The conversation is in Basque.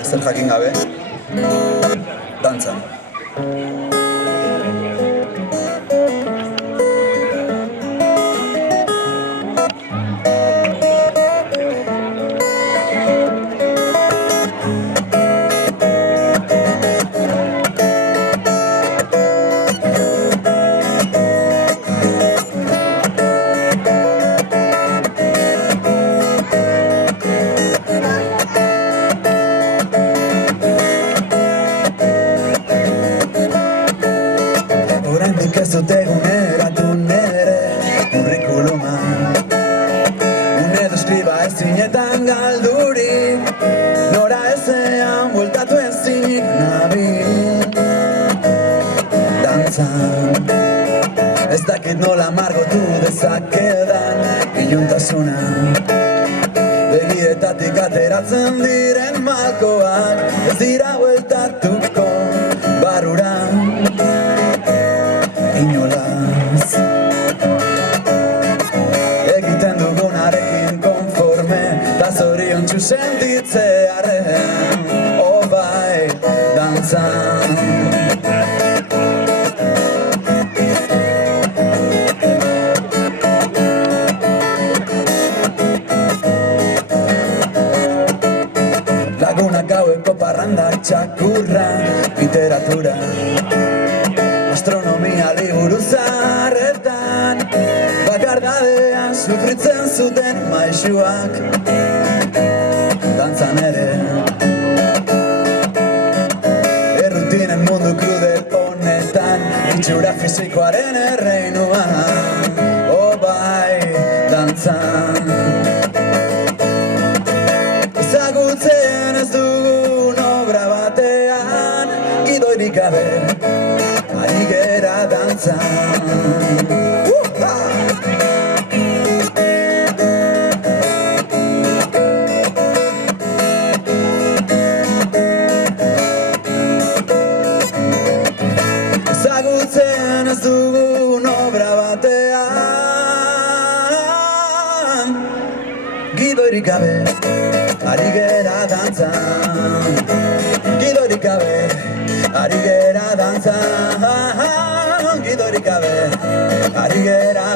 ezer jakin gabe, dantzan. Ez dut eguneratu nere kurrikuluma une deskriba ezinetan galduri nora ezean bueltatu ezik nabil dantzan ez dakit nola margotu dezakedan iluntasuna begietatik ateratzen diren malkoak ez dira bueltatuko barrura inolaz egiten dugunarekin konforme ta zoriontsu sentitzearen bai dantzan lagunak gaueko parrandak txakurra literatura astronomia liburu zaharretan bakardadean sufritzen zuten maisuak dantzan ere errutinen mundu krudel honetan itxura fisikoaren erreinuan bai dantzan ezagutzen ez dugun obra batean gidoirik gabe ari gera dantzan ezagutzen ez dugun obra batean gidoirik gabe ari gera dantzan gidoirik gabe ari gera dantzan gidoirik gabe ari gera